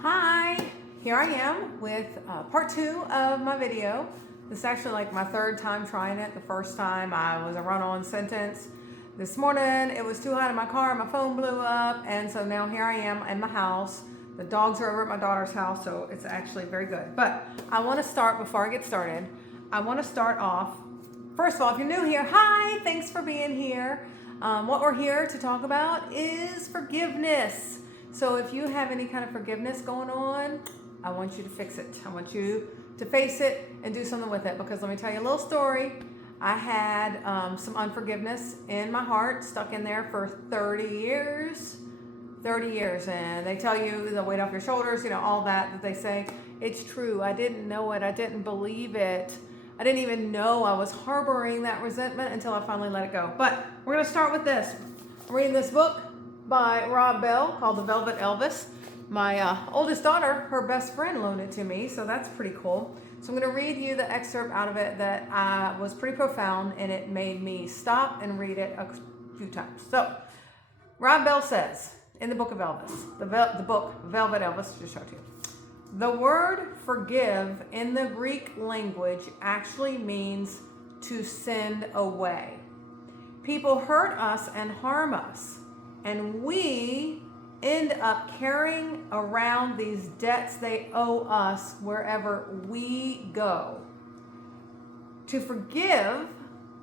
Hi, here I am with part 2 of my video. This is actually like my third time trying it. The first time I was a run-on sentence. This morning it was too hot in my car, my phone blew up, and so now here I am in my house. The dogs are over at my daughter's house, so it's actually very good. But I want to start, before I get started, I want to start off, first of all, if you're new here, hi, thanks for being here. What we're here to talk about is forgiveness. So if you have any kind of forgiveness going on, I want you to fix it. I want you to face it and do something with it, because let me tell you a little story. I had some unforgiveness in my heart, stuck in there for 30 years. 30 years, and they tell you the weight off your shoulders, all that they say. It's true. I didn't know it. I didn't believe it. I didn't even know I was harboring that resentment until I finally let it go. But we're going to start with this. I'm reading this book by Rob Bell called The Velvet Elvis. My oldest daughter, her best friend, loaned it to me, so that's pretty cool. So I'm going to read you the excerpt out of it that was pretty profound, and it made me stop and read it a few times. So Rob Bell says in the book of Elvis, the book Velvet Elvis, just showed you. The word forgive in the Greek language actually means to send away. People hurt us and harm us, and we end up carrying around these debts they owe us wherever we go. To forgive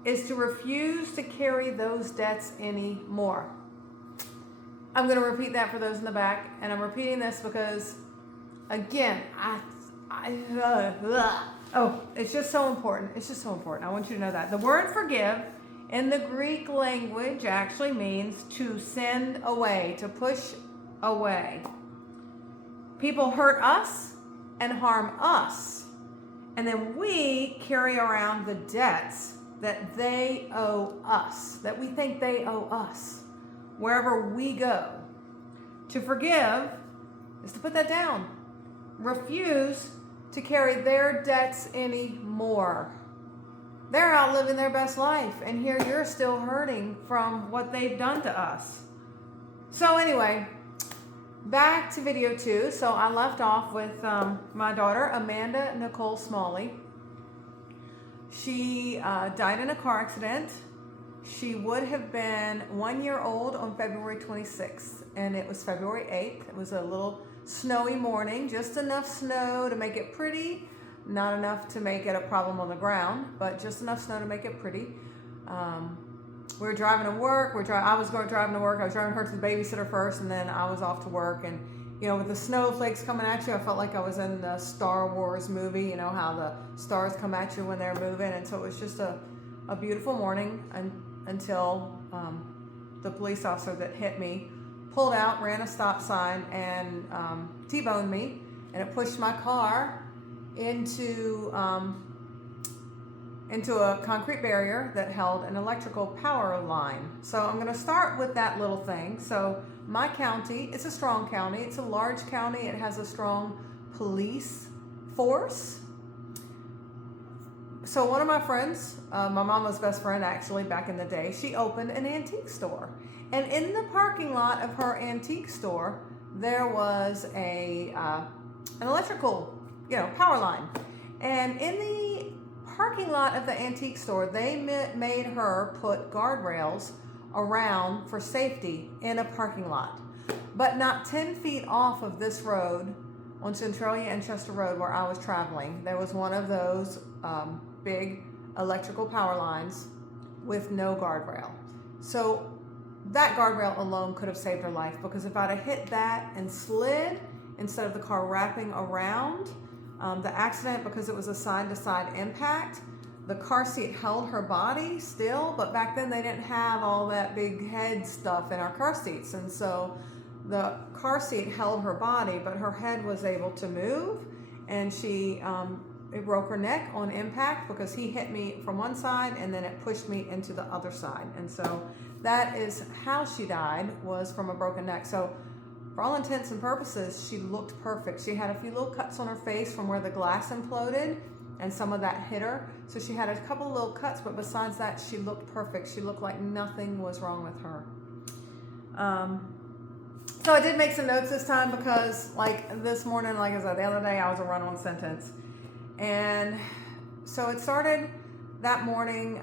is to refuse to carry those debts anymore. I'm going to repeat that for those in the back, and I'm repeating this because, again, it's just so important. It's just so important. I want you to know that. The word forgive in the Greek language actually means to send away, to push away. People hurt us and harm us, and then we carry around the debts that they owe us, that we think they owe us, wherever we go. To forgive is to put that down. Refuse to carry their debts anymore. They're out living their best life, and here you're still hurting from what they've done to us. So anyway, back to video 2. So I left off with my daughter, Amanda Nicole Smalley. She died in a car accident. She would have been 1 year old on February 26th, and it was February 8th. It was a little snowy morning, just enough snow to make it pretty, not enough to make it a problem on the ground, but just enough snow to make it pretty. We were driving to work. I was driving to work. I was driving her to the babysitter first, and then I was off to work. And with the snowflakes coming at you, I felt like I was in the Star Wars movie. You know how the stars come at you when they're moving, and so it was just a beautiful morning until the police officer that hit me pulled out, ran a stop sign, and T-boned me, and it pushed my car into a concrete barrier that held an electrical power line. So I'm going to start with that little thing. So my county, it's a strong county. It's a large county. It has a strong police force. So one of my friends, my mama's best friend actually back in the day, she opened an antique store. And in the parking lot of her antique store, there was an electrical, power line. And in the parking lot of the antique store, they made her put guardrails around for safety in a parking lot. But not 10 feet off of this road, on Centralia and Chester Road where I was traveling, there was one of those big electrical power lines with no guardrail. So that guardrail alone could have saved her life, because if I'd have hit that and slid instead of the car wrapping around, the accident, because it was a side-to-side impact, the car seat held her body still, but back then they didn't have all that big head stuff in our car seats, and so the car seat held her body, but her head was able to move, and it broke her neck on impact because he hit me from one side and then it pushed me into the other side. And so that is how she died, was from a broken neck. So for all intents and purposes, she looked perfect. She had a few little cuts on her face from where the glass imploded, and some of that hit her. So she had a couple little cuts, but besides that, she looked perfect. She looked like nothing was wrong with her. So I did make some notes this time because, like this morning, like I said, the other day, I was a run-on sentence. And so it started that morning.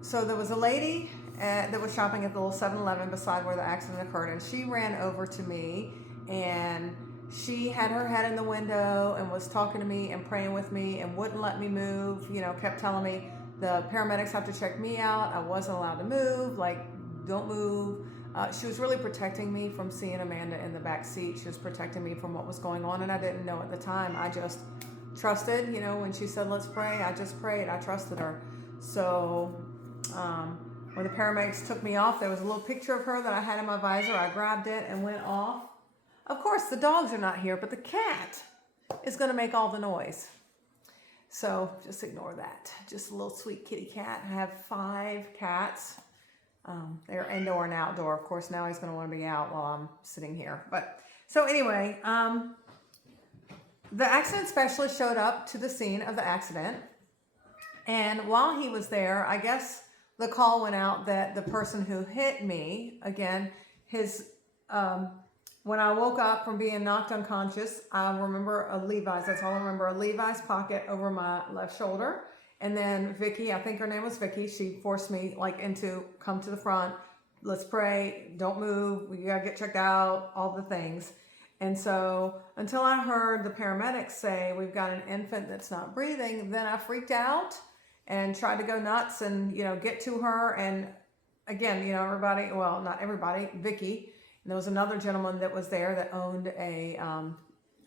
So there was a lady that was shopping at the little 7-Eleven beside where the accident occurred, and she ran over to me, and she had her head in the window and was talking to me and praying with me and wouldn't let me move, kept telling me the paramedics have to check me out. I wasn't allowed to move, like, don't move. She was really protecting me from seeing Amanda in the back seat. She was protecting me from what was going on, and I didn't know at the time. I just trusted, when she said, let's pray, I just prayed. I trusted her. So when the paramedics took me off, there was a little picture of her that I had in my visor. I grabbed it and went off. Of course, the dogs are not here, but the cat is going to make all the noise. So just ignore that. Just a little sweet kitty cat. I have 5 cats. They're indoor and outdoor. Of course, now he's going to want to be out while I'm sitting here. But so anyway, the accident specialist showed up to the scene of the accident. And while he was there, I guess the call went out that the person who hit me, again, when I woke up from being knocked unconscious, I remember a Levi's. That's all I remember, a Levi's pocket over my left shoulder. And then Vicky, I think her name was Vicky, she forced me come to the front, let's pray, don't move, we gotta get checked out, all the things. And so until I heard the paramedics say, we've got an infant that's not breathing, then I freaked out and tried to go nuts and, get to her. And again, everybody, well, not everybody, Vicky, and there was another gentleman that was there that owned a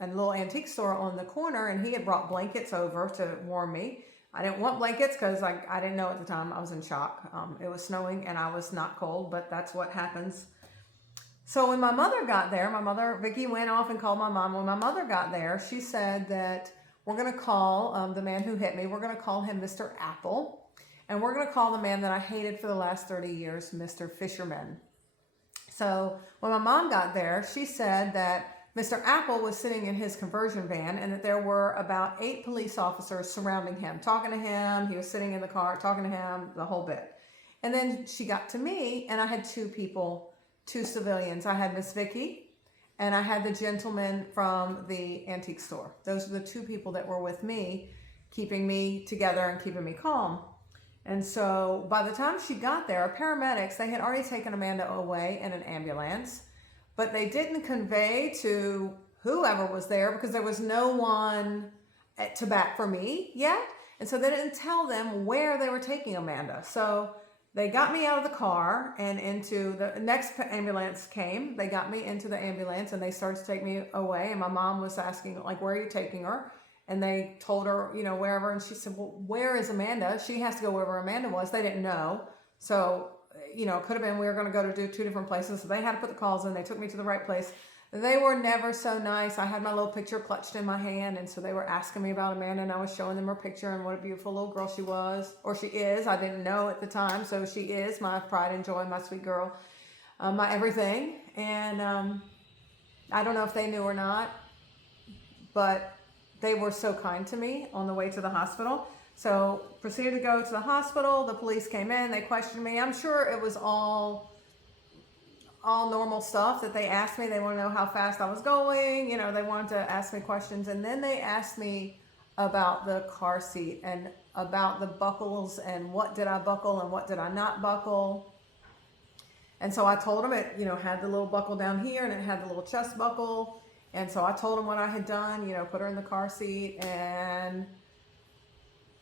little antique store on the corner, and he had brought blankets over to warm me. I didn't want blankets because I didn't know at the time. I was in shock. It was snowing and I was not cold, but that's what happens. So when my mother got there, Vicky went off and called my mom. When my mother got there, she said that we're going to call the man who hit me, we're going to call him Mr. Apple. And we're going to call the man that I hated for the last 30 years, Mr. Fisherman. So when my mom got there, she said that Mr. Apple was sitting in his conversion van and that there were about 8 police officers surrounding him, talking to him. He was sitting in the car, talking to him, the whole bit. And then she got to me and I had 2 civilians. I had Miss Vicky and I had the gentleman from the antique store. Those are the 2 people that were with me, keeping me together and keeping me calm. And so by the time she got there, paramedics, they had already taken Amanda away in an ambulance. But they didn't convey to whoever was there because there was no one to bat for me yet. And so they didn't tell them where they were taking Amanda. So they got me out of the car and into the next ambulance came. They got me into the ambulance and they started to take me away. And my mom was asking, like, where are you taking her? And they told her, wherever. And she said, well, where is Amanda? She has to go wherever Amanda was. They didn't know. So it could have been we were going to go to do 2 different places. So they had to put the calls in. They took me to the right place. They were never so nice. I had my little picture clutched in my hand. And so they were asking me about Amanda. And I was showing them her picture and what a beautiful little girl she was. Or she is. I didn't know at the time. So she is my pride and joy, my sweet girl, my everything. And I don't know if they knew or not. But they were so kind to me on the way to the hospital. So proceeded to go to the hospital. The police came in. They questioned me. I'm sure it was all normal stuff that they asked me. They want to know how fast I was going. They wanted to ask me questions. And then they asked me about the car seat and about the buckles and what did I buckle and what did I not buckle. And so I told them it, had the little buckle down here and it had the little chest buckle. And so I told them what I had done, put her in the car seat, and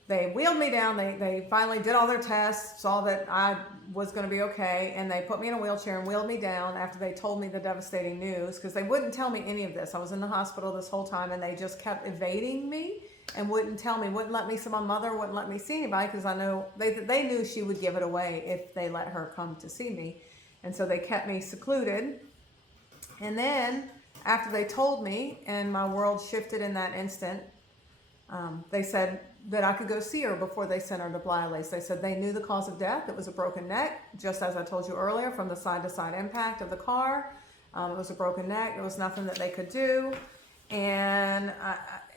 they wheeled me down. They finally did all their tests, saw that I was going to be okay, and they put me in a wheelchair and wheeled me down after they told me the devastating news, because they wouldn't tell me any of this. I was in the hospital this whole time, and they just kept evading me and wouldn't tell me, wouldn't let me see my mother, wouldn't let me see anybody, because I know they knew she would give it away if they let her come to see me. And so they kept me secluded. And then after they told me, and my world shifted in that instant, they said that I could go see her before they sent her to Blyle's. They said they knew the cause of death. It was a broken neck, just as I told you earlier, from the side-to-side impact of the car. It was a broken neck. There was nothing that they could do. And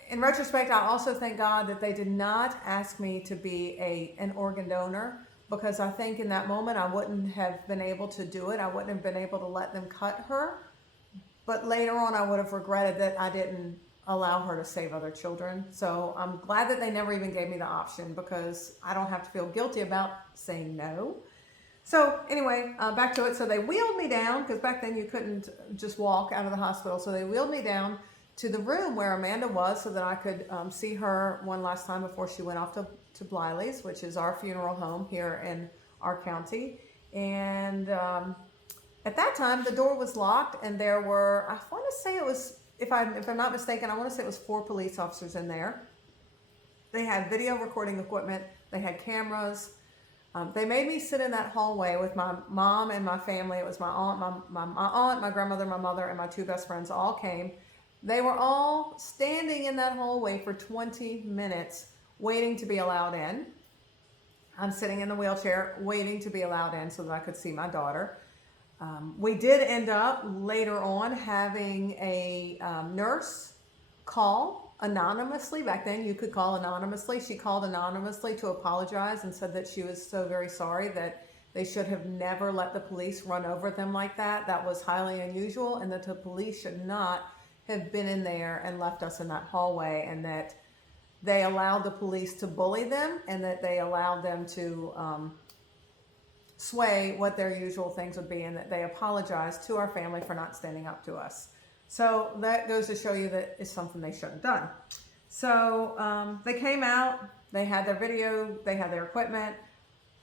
in retrospect, I also thank God that they did not ask me to be an organ donor because I think in that moment I wouldn't have been able to do it. I wouldn't have been able to let them cut her. But later on, I would have regretted that I didn't allow her to save other children. So I'm glad that they never even gave me the option, because I don't have to feel guilty about saying no. So anyway, back to it. So they wheeled me down, because back then you couldn't just walk out of the hospital. So they wheeled me down to the room where Amanda was, so that I could see her one last time before she went off to Blyleys, which is our funeral home here in our county. And at that time, the door was locked, and there were, I want to say it was, if I'm not mistaken, I want to say it was 4 police officers in there. They had video recording equipment. They had cameras. They made me sit in that hallway with my mom and my family. It was my aunt, my grandmother, my mother, and my 2 best friends all came. They were all standing in that hallway for 20 minutes waiting to be allowed in. I'm sitting in the wheelchair waiting to be allowed in so that I could see my daughter. We did end up later on having a nurse call anonymously. Back then you could call anonymously. She called anonymously to apologize and said that she was so very sorry, that they should have never let the police run over them like that. That was highly unusual, and that the police should not have been in there and left us in that hallway, and that they allowed the police to bully them, and that they allowed them to sway what their usual things would be, and that they apologized to our family for not standing up to us. So that goes to show you that it's something they shouldn't have done. So they came out, they had their video, they had their equipment.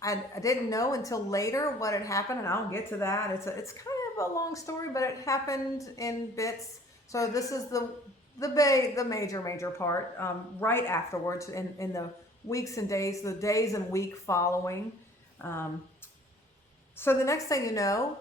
I didn't know until later what had happened, and I'll get to that. It's kind of a long story, but it happened in bits. So this is the major part. Right afterwards, in the weeks and days, the days and week following. So the next thing you know,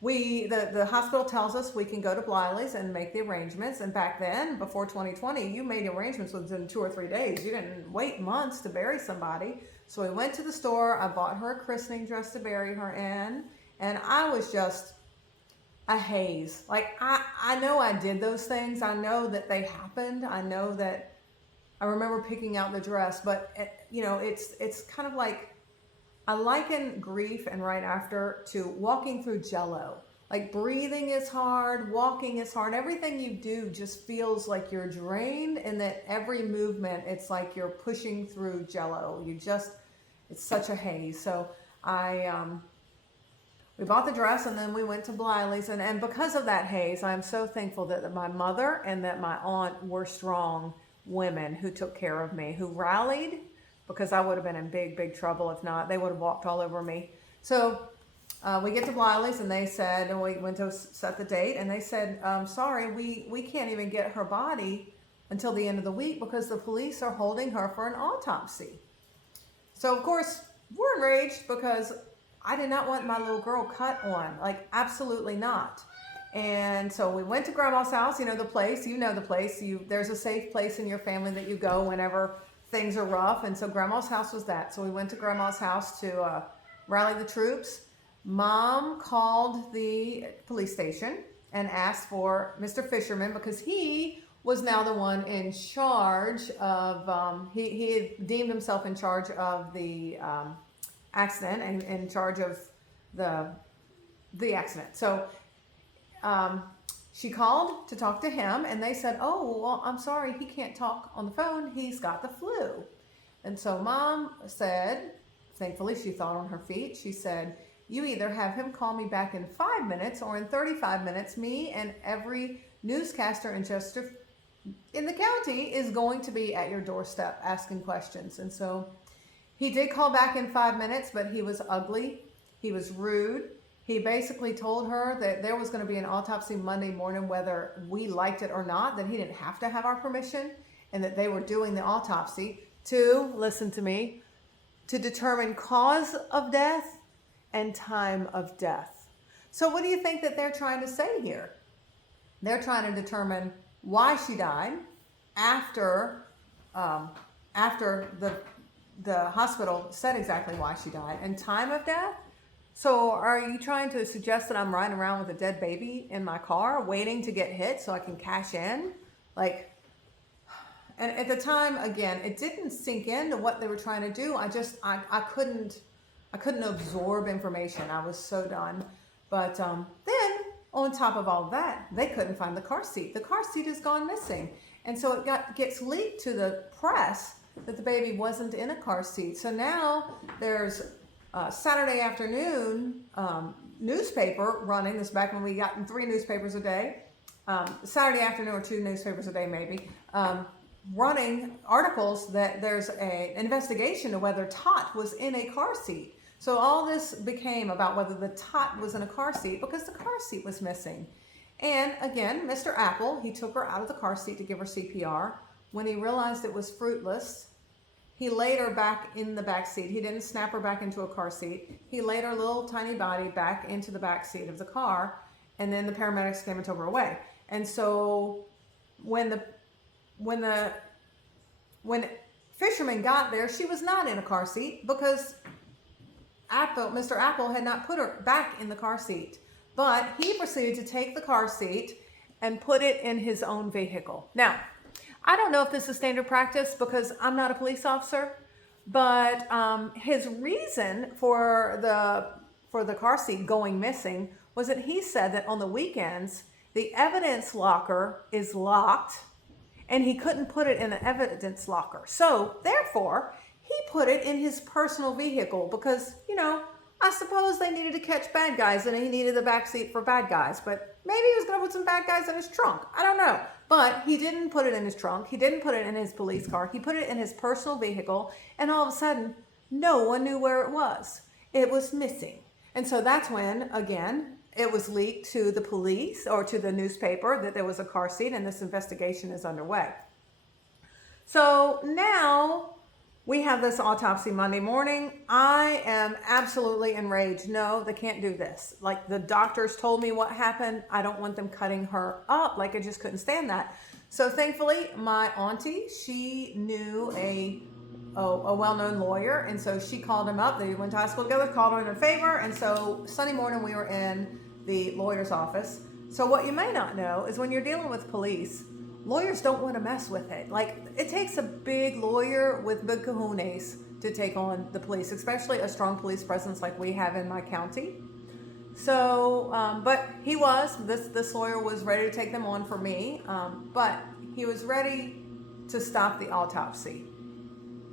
the hospital tells us we can go to Blyleys and make the arrangements. And back then, before 2020, you made arrangements within 2 or 3 days. You didn't wait months to bury somebody. So we went to the store. I bought her a christening dress to bury her in. And I was just a haze. Like, I know I did those things. I know that they happened. I know that I remember picking out the dress. But, it's kind of like, I liken grief and right after to walking through jello. Like, breathing is hard, walking is hard. Everything you do just feels like you're drained, and that every movement, it's like you're pushing through jello. It's such a haze. So we bought the dress, and then we went to Blyleys. And because of that haze, I'm so thankful that my mother and that my aunt were strong women who took care of me, who rallied, because I would have been in big trouble if not. They would have walked all over me. So we get to Blyleys, and they said, and we went to set the date, and they said, sorry, we can't even get her body until the end of the week because the police are holding her for an autopsy. So of course, we're enraged because I did not want my little girl cut on, like absolutely not. And so we went to Grandma's house, the place, there's a safe place in your family that you go whenever things are rough. And so Grandma's house was that. So we went to Grandma's house to rally the troops. Mom called the police station and asked for Mr. Fisherman, because he was now the one in charge of, he had deemed himself in charge of the accident and in charge of the accident. So she called to talk to him, and they said, oh, well, I'm sorry, he can't talk on the phone. He's got the flu. And so Mom said, thankfully she thought on her feet, she said, you either have him call me back in 5 minutes, or in 35 minutes, me and every newscaster in Chester in the county is going to be at your doorstep asking questions. And so he did call back in 5 minutes, but he was ugly. He was rude. He basically told her that there was going to be an autopsy Monday morning, whether we liked it or not, that he didn't have to have our permission, and that they were doing the autopsy to, listen to me, to determine cause of death and time of death. So what do you think that they're trying to say here? They're trying to determine why she died after the hospital said exactly why she died, and time of death. So are you trying to suggest that I'm riding around with a dead baby in my car waiting to get hit so I can cash in? And at the time, again, it didn't sink into what they were trying to do. I couldn't I couldn't absorb information. I was so done. But then on top of all of that, they couldn't find the car seat. The car seat has gone missing. And so it gets leaked to the press that the baby wasn't in a car seat. So now there's Saturday afternoon newspaper running. This is back when we got in 3 newspapers a day. Saturday afternoon or 2 newspapers a day maybe. Running articles that there's an investigation of whether Tot was in a car seat. So all this became about whether the Tot was in a car seat because the car seat was missing. And again, Mr. Apple, he took her out of the car seat to give her CPR. When he realized it was fruitless, he laid her back in the back seat. He didn't snap her back into a car seat. He laid her little tiny body back into the back seat of the car, and then the paramedics came and took her away. And so when Fisherman got there, she was not in a car seat because Mr. Apple had not put her back in the car seat. But he proceeded to take the car seat and put it in his own vehicle. Now, I don't know if this is standard practice because I'm not a police officer, but his reason for the car seat going missing was that he said that on the weekends, the evidence locker is locked and he couldn't put it in the evidence locker. So therefore, he put it in his personal vehicle because, I suppose they needed to catch bad guys and he needed the back seat for bad guys, but maybe he was going to put some bad guys in his trunk. I don't know. But he didn't put it in his trunk. He didn't put it in his police car. He put it in his personal vehicle, and all of a sudden, no one knew where it was. It was missing. And so that's when, again, it was leaked to the police or to the newspaper that there was a car seat and this investigation is underway. So now we have this autopsy Monday morning. I am absolutely enraged. No, they can't do this. Like the doctors told me what happened. I don't want them cutting her up. Like I just couldn't stand that. So thankfully, my auntie, she knew a well-known lawyer. And so she called him up. They went to high school together, called her in her favor. And so Sunday morning we were in the lawyer's office. So what you may not know is when you're dealing with police, lawyers don't want to mess with it. Like, it takes a big lawyer with big kahunas to take on the police, especially a strong police presence like we have in my county. So, but this lawyer was ready to take them on for me, but he was ready to stop the autopsy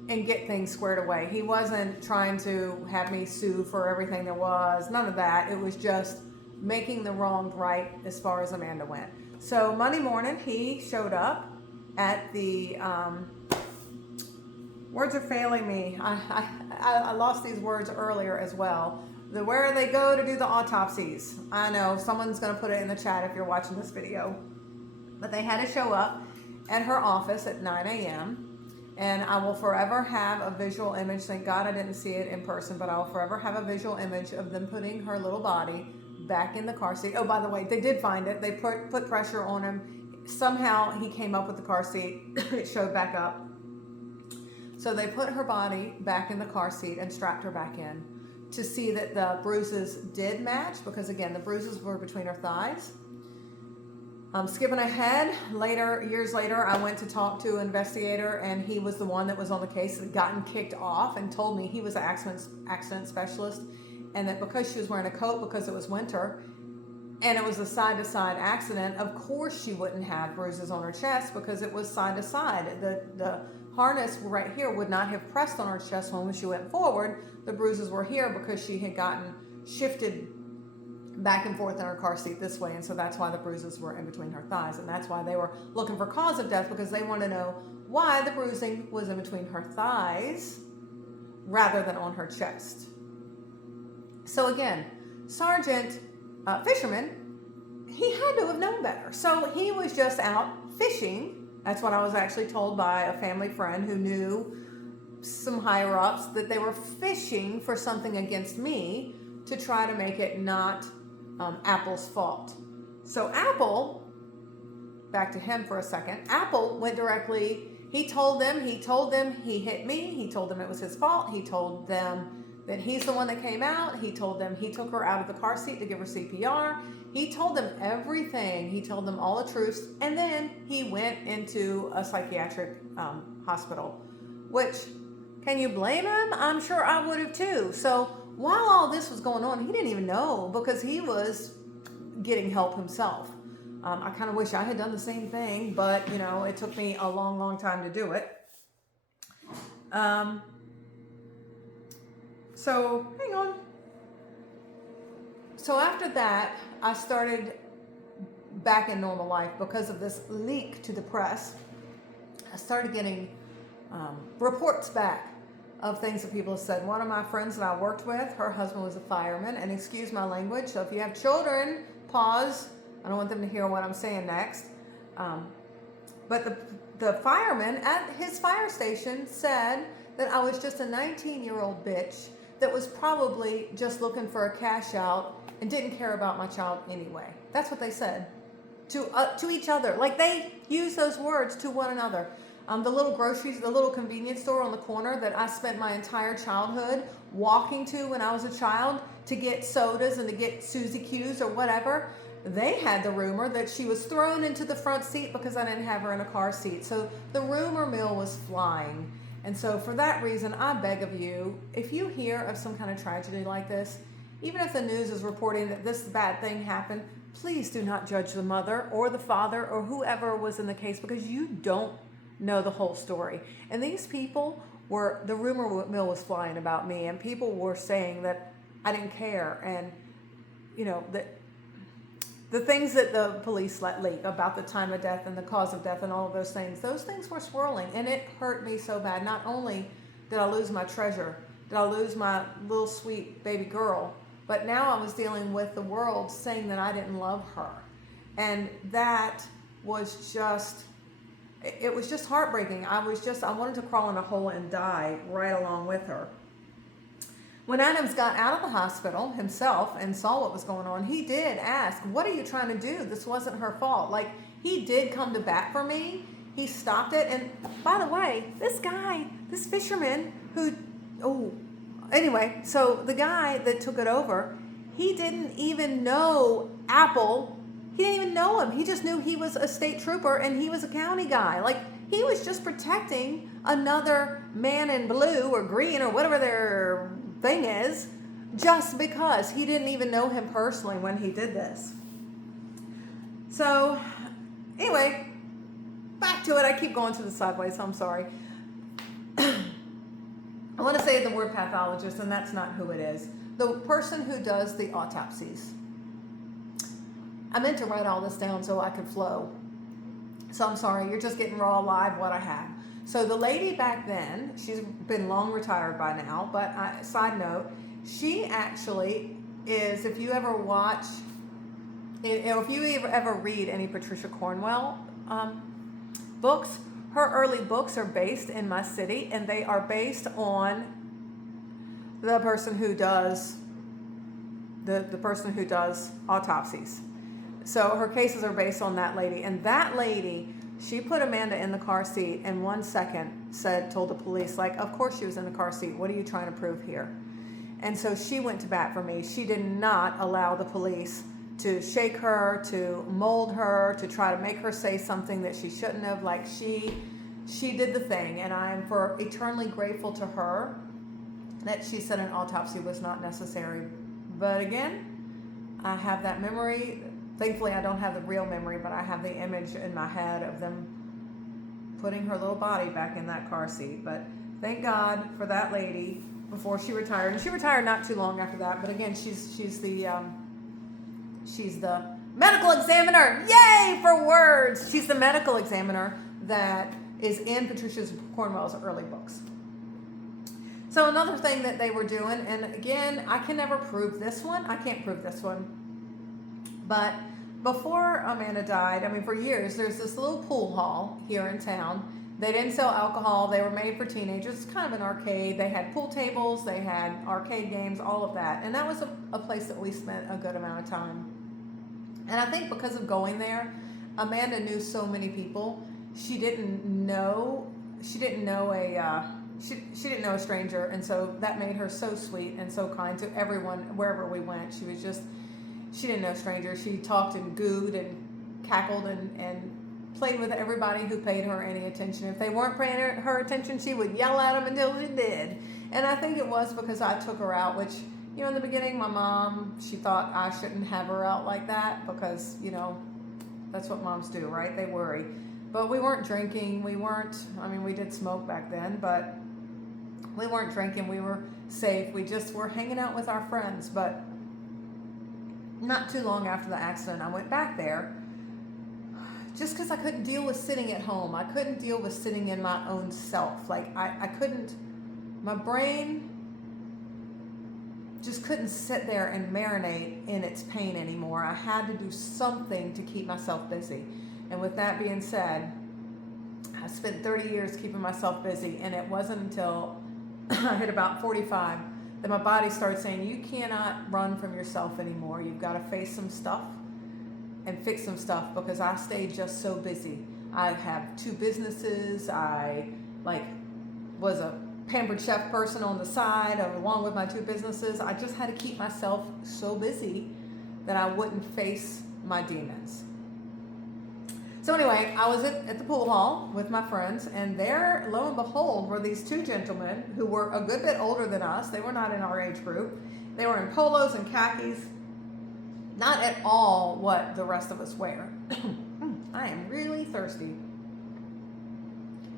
and get things squared away. He wasn't trying to have me sue for everything there was, none of that. It was just making the wrong right as far as Amanda went. So Monday morning, he showed up at the, words are failing me. I lost these words earlier as well. Where they go to do the autopsies. I know someone's going to put it in the chat if you're watching this video. But they had to show up at her office at 9 a.m. And I will forever have a visual image. Thank God I didn't see it in person, but I will forever have a visual image of them putting her little body back in the car seat. Oh, by the way, they did find it. They put pressure on him. Somehow he came up with the car seat. It showed back up. So they put her body back in the car seat and strapped her back in to see that the bruises did match, because again, the bruises were between her thighs. Skipping ahead, years later, I went to talk to an investigator, and he was the one that was on the case that had gotten kicked off and told me he was an accident specialist, and that because she was wearing a coat because it was winter and it was a side-to-side accident, of course she wouldn't have bruises on her chest because it was side-to-side. The harness right here would not have pressed on her chest when she went forward. The bruises were here because she had gotten shifted back and forth in her car seat this way, and so that's why the bruises were in between her thighs, and that's why they were looking for cause of death, because they want to know why the bruising was in between her thighs rather than on her chest. So again, Sergeant Fisherman, he had to have known better. So he was just out fishing. That's what I was actually told by a family friend who knew some higher ups, that they were fishing for something against me to try to make it not Apple's fault. So Apple, back to him for a second, Apple went directly, he told them he hit me, he told them it was his fault, he told them that he's the one that came out, he told them he took her out of the car seat to give her CPR, he told them everything, he told them all the truths, and then he went into a psychiatric hospital, which, can you blame him? I'm sure I would have too. So while all this was going on, he didn't even know because he was getting help himself. I kind of wish I had done the same thing, but you know, it took me a long, long time to do it. So hang on. So after that, I started back in normal life because of this leak to the press. I started getting reports back of things that people have said. One of my friends that I worked with, her husband was a fireman, and excuse my language, so if you have children, pause. I don't want them to hear what I'm saying next. But the fireman at his fire station said that I was just a 19-year-old bitch that was probably just looking for a cash out and didn't care about my child anyway. That's what they said to each other. Like, they use those words to one another. The little groceries, the little convenience store on the corner that I spent my entire childhood walking to when I was a child to get sodas and to get Suzy Q's or whatever, they had the rumor that she was thrown into the front seat because I didn't have her in a car seat. So the rumor mill was flying. And so for that reason, I beg of you, if you hear of some kind of tragedy like this, even if the news is reporting that this bad thing happened, please do not judge the mother or the father or whoever was in the case, because you don't know the whole story. And these people were, the rumor mill was flying about me, and people were saying that I didn't care, and you know, that the things that the police let leak about the time of death and the cause of death and all of those things were swirling, and it hurt me so bad. Not only did I lose my treasure, did I lose my little sweet baby girl, but now I was dealing with the world saying that I didn't love her. And that was just, it was just heartbreaking. I wanted to crawl in a hole and die right along with her. When Adams got out of the hospital himself and saw what was going on, he did ask, what are you trying to do? This wasn't her fault. Like, he did come to bat for me. He stopped it. And by the way, this guy, this fisherman anyway, so the guy that took it over, he didn't even know Apple. He didn't even know him. He just knew he was a state trooper and he was a county guy. Like, he was just protecting another man in blue or green or whatever their thing is, just because he didn't even know him personally when he did this. So anyway, back to it. I keep going to the sideways, so I'm sorry. I want to say the word pathologist, and that's not who it is. The person who does the autopsies. I meant to write all this down so I could flow. So I'm sorry, you're just getting raw live what I have. So the lady back then, she's been long retired by now, but side note, she actually is, if you ever watch, if you ever read any Patricia Cornwell books, her early books are based in my city, and they are based on the person who does the person who does autopsies. So her cases are based on that lady, and that lady, she put Amanda in the car seat and 1 second told the police, like, of course she was in the car seat. What are you trying to prove here? And so she went to bat for me. She did not allow the police to shake her, to mold her, to try to make her say something that she shouldn't have. Like, she did the thing, and I am eternally grateful to her that she said an autopsy was not necessary. But again, I have that memory. Thankfully, I don't have the real memory, but I have the image in my head of them putting her little body back in that car seat. But thank God for that lady before she retired. And she retired not too long after that. But again, she's the medical examiner. Yay for words! She's the medical examiner that is in Patricia Cornwell's early books. So another thing that they were doing, and again, I can never prove this one. I can't prove this one. But before Amanda died, I mean, for years, there's this little pool hall here in town. They didn't sell alcohol. They were made for teenagers. It's kind of an arcade. They had pool tables. They had arcade games, all of that. And that was a place that we spent a good amount of time. And I think because of going there, Amanda knew so many people. She didn't know a stranger. And so that made her so sweet and so kind to everyone, wherever we went. She didn't know strangers. She talked and gooed and cackled and played with everybody who paid her any attention. If they weren't paying her attention, she would yell at them until she did. And I think it was because I took her out, which, You know, in the beginning, my mom, she thought I shouldn't have her out like that because, you know, that's what moms do, right? They worry. But we weren't drinking. We did smoke back then, but we weren't drinking. We were safe. We just were hanging out with our friends. But not too long after the accident, I went back there just because I couldn't deal with sitting at home. I couldn't deal with sitting in my own self. Like, I couldn't, my brain just couldn't sit there and marinate in its pain anymore. I had to do something to keep myself busy. And with that being said, I spent 30 years keeping myself busy, and it wasn't until I hit about 45 that my body started saying, you cannot run from yourself anymore. You've got to face some stuff and fix some stuff, because I stayed just so busy. I have 2 businesses. I was a pampered chef person on the side along with my 2 businesses. I just had to keep myself so busy that I wouldn't face my demons. So anyway, I was at the pool hall with my friends, and there, lo and behold, were these 2 gentlemen who were a good bit older than us. They were not in our age group. They were in polos and khakis. Not at all what the rest of us wear. I am really thirsty.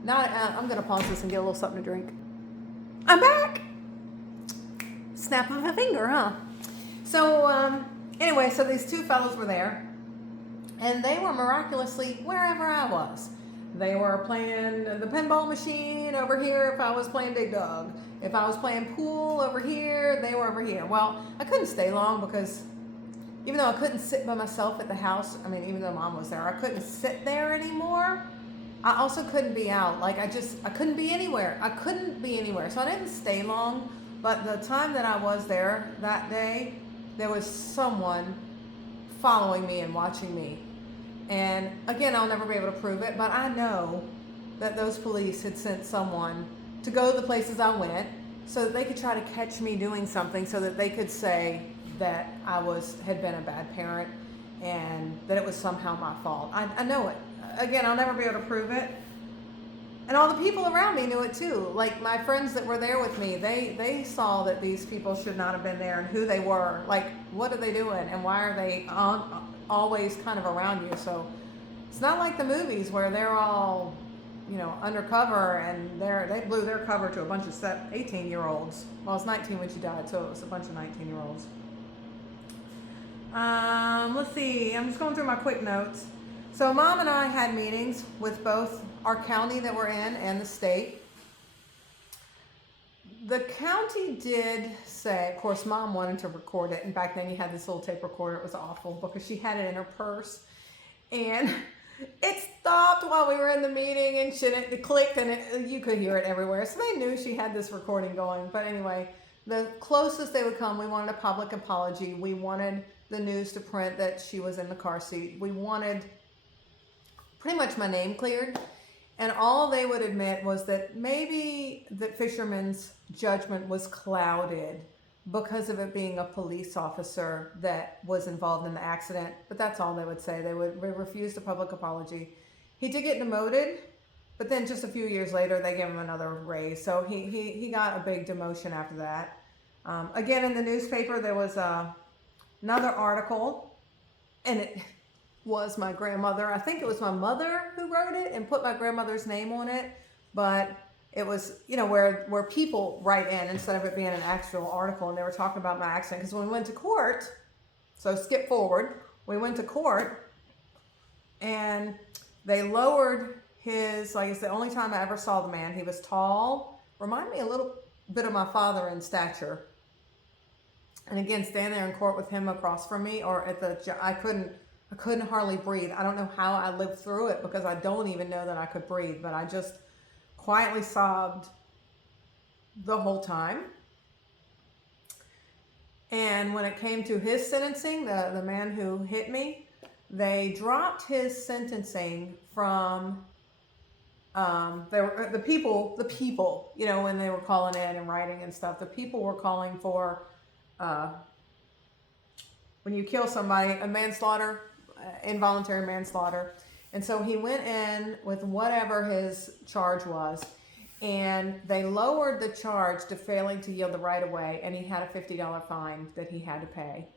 I'm going to pause this and get a little something to drink. I'm back. Snap of a finger, huh? So anyway, so these 2 fellows were there, and they were miraculously wherever I was. They were playing the pinball machine over here if I was playing Big Dog. If I was playing pool over here, they were over here. Well, I couldn't stay long because even though I couldn't sit by myself at the house, even though Mom was there, I couldn't sit there anymore. I also couldn't be out. I couldn't be anywhere. I couldn't be anywhere. So I didn't stay long, but the time that I was there that day, there was someone following me and watching me. And again, I'll never be able to prove it, but I know that those police had sent someone to go to the places I went so that they could try to catch me doing something, so that they could say that I had been a bad parent and that it was somehow my fault. I know it. Again, I'll never be able to prove it. And all the people around me knew it too. Like my friends that were there with me, they saw that these people should not have been there and who they were. Like, what are they doing and why are they always kind of around you? So it's not like the movies where they're all, undercover and they blew their cover to a bunch of 18-year-olds. Well, I was 19 when she died, so it was a bunch of 19-year-olds. Let's see. I'm just going through my quick notes. So Mom and I had meetings with both our county that we're in and the state. The county did say, of course, Mom wanted to record it. And back then you had this little tape recorder. It was awful because she had it in her purse. And it stopped while we were in the meeting and it clicked and you could hear it everywhere. So they knew she had this recording going. But anyway, the closest they would come, we wanted a public apology. We wanted the news to print that she was in the car seat. We wanted pretty much my name cleared. And all they would admit was that maybe the fisherman's judgment was clouded because of it being a police officer that was involved in the accident. But that's all they would say. They would refuse a public apology. He did get demoted, but then just a few years later, they gave him another raise. So he got a big demotion after that. Again, in the newspaper, there was another article, and it was my grandmother. I think it was my mother who wrote it and put my grandmother's name on it, but it was, where people write in instead of it being an actual article, and they were talking about my accident. Because when we went to court, so skip forward, we went to court, and they lowered his, it's the only time I ever saw the man. He was tall, reminded me a little bit of my father in stature. And again, standing there in court with him across from me, or I couldn't hardly breathe. I don't know how I lived through it because I don't even know that I could breathe, but I just quietly sobbed the whole time. And when it came to his sentencing, the man who hit me, they dropped his sentencing from the people, when they were calling in and writing and stuff, the people were calling for when you kill somebody, a manslaughter, involuntary manslaughter. And so he went in with whatever his charge was. and they lowered the charge to failing to yield the right of way, and he had a $50 fine that he had to pay.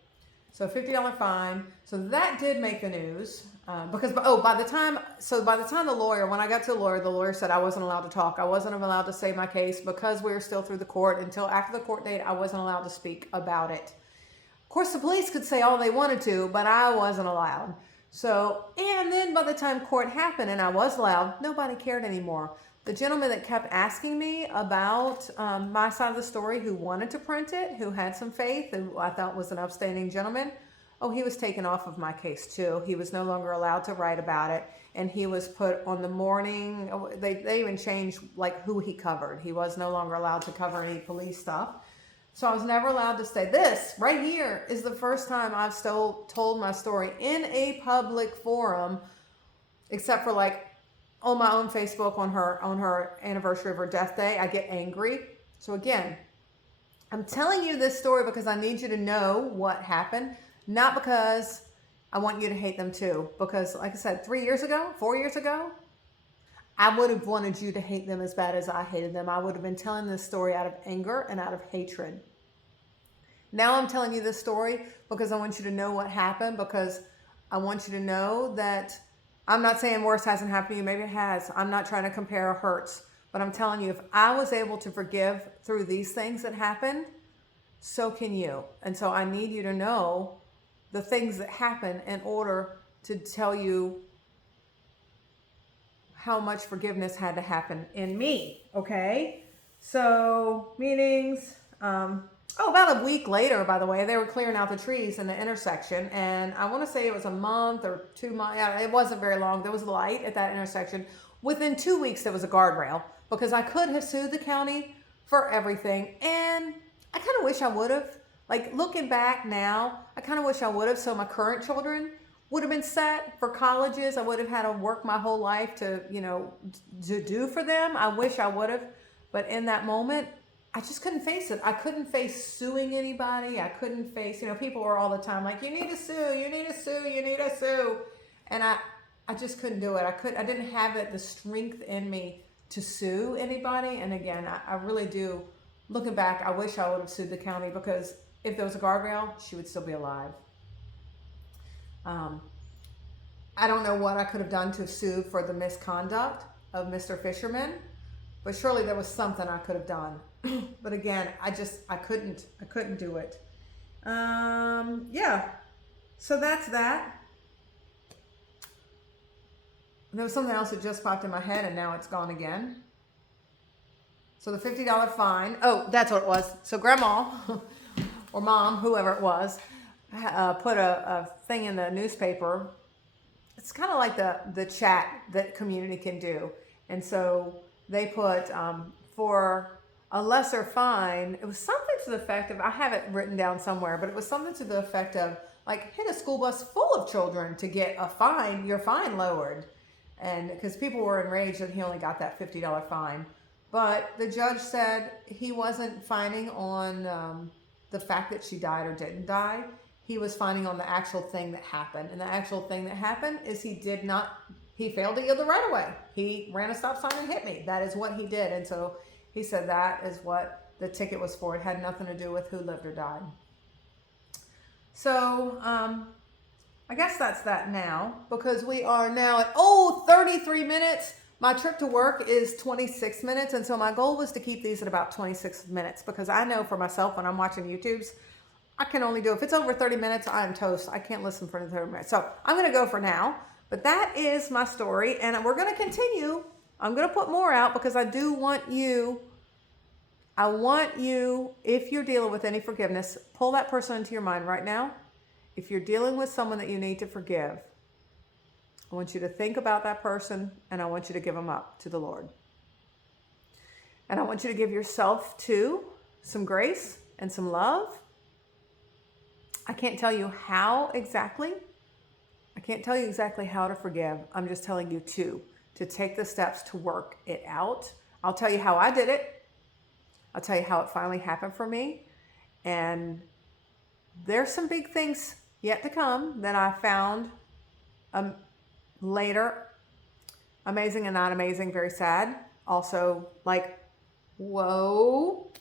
So a $50 fine. So that did make the news because by the time when I got to the lawyer said I wasn't allowed to talk. I wasn't allowed to say my case because we were still through the court. Until after the court date, I wasn't allowed to speak about it. Of course, the police could say all they wanted to, but I wasn't allowed. So, and then by the time court happened and I was allowed, nobody cared anymore. The gentleman that kept asking me about my side of the story, who wanted to print it, who had some faith, who I thought was an upstanding gentleman, he was taken off of my case too. He was no longer allowed to write about it, and he was put on the morning. They even changed like who he covered. He was no longer allowed to cover any police stuff. So I was never allowed to say this. Right here is the first time I've told my story in a public forum, except for like on my own Facebook on her anniversary of her death day. I get angry. So again, I'm telling you this story because I need you to know what happened, not because I want you to hate them too. Because like I said, 4 years ago, I would have wanted you to hate them as bad as I hated them. I would have been telling this story out of anger and out of hatred. Now I'm telling you this story because I want you to know what happened, because I want you to know that I'm not saying worse hasn't happened to you. Maybe it has. I'm not trying to compare hurts, but I'm telling you, if I was able to forgive through these things that happened, so can you. And so I need you to know the things that happen in order to tell you how much forgiveness had to happen in me. Okay. So meetings, about a week later, by the way, they were clearing out the trees in the intersection. And I want to say it was a month or 2 months. Yeah, it wasn't very long. There was light at that intersection. Within 2 weeks, there was a guardrail, because I could have sued the county for everything. And I kind of wish I would have. Like, looking back now, I kind of wish I would have. So my current children would have been set for colleges. I would have had to work my whole life to do for them. I wish I would have. But in that moment, I just couldn't face it. I couldn't face suing anybody. I couldn't face, people were all the time like, you need to sue, you need to sue, you need to sue. And I just couldn't do it. I didn't have the strength in me to sue anybody. And again, I really do, looking back, I wish I would have sued the county, because if there was a guardrail, she would still be alive. I don't know what I could have done to sue for the misconduct of Mr. Fisherman, but surely there was something I could have done. But again, I couldn't do it. Yeah. So that's that. There was something else that just popped in my head and now it's gone again. So the $50 fine. Oh, that's what it was. So grandma or mom, whoever it was, put a thing in the newspaper. It's kind of like the chat that community can do. And so they put for a lesser fine, it was something to the effect of, I have it written down somewhere, but it was something to the effect of, like, hit a school bus full of children to get your fine lowered. And because people were enraged that he only got that $50 fine. But the judge said he wasn't fining on the fact that she died or didn't die. He was fining on the actual thing that happened. And the actual thing that happened is he failed to yield the right of way. He ran a stop sign and hit me. That is what he did. And so he said that is what the ticket was for. It had nothing to do with who lived or died. So I guess that's that now, because we are now at 33 minutes. My trip to work is 26 minutes. And so my goal was to keep these at about 26 minutes, because I know for myself when I'm watching YouTubes, I can only do, if it's over 30 minutes, I'm toast. I can't listen for 30 minutes. So I'm going to go for now. But that is my story, and we're going to continue. I'm going to put more out because I want you, if you're dealing with any forgiveness, pull that person into your mind right now. If you're dealing with someone that you need to forgive, I want you to think about that person, and I want you to give them up to the Lord. And I want you to give yourself too some grace and some love. I can't tell you how exactly. I can't tell you exactly how to forgive. I'm just telling you to take the steps to work it out. I'll tell you how I did it. I'll tell you how it finally happened for me. And there's some big things yet to come that I found later. Amazing and not amazing, very sad. also like, whoa.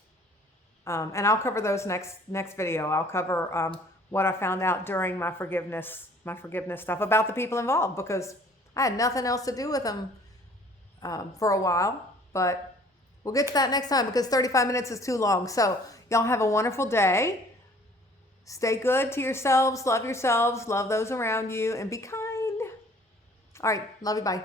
And I'll cover those next video. I'll cover what I found out during my forgiveness stuff about the people involved, because I had nothing else to do with them for a while. But we'll get to that next time, because 35 minutes is too long. So y'all have a wonderful day. Stay good to yourselves, love those around you, and be kind. All right, love you, bye.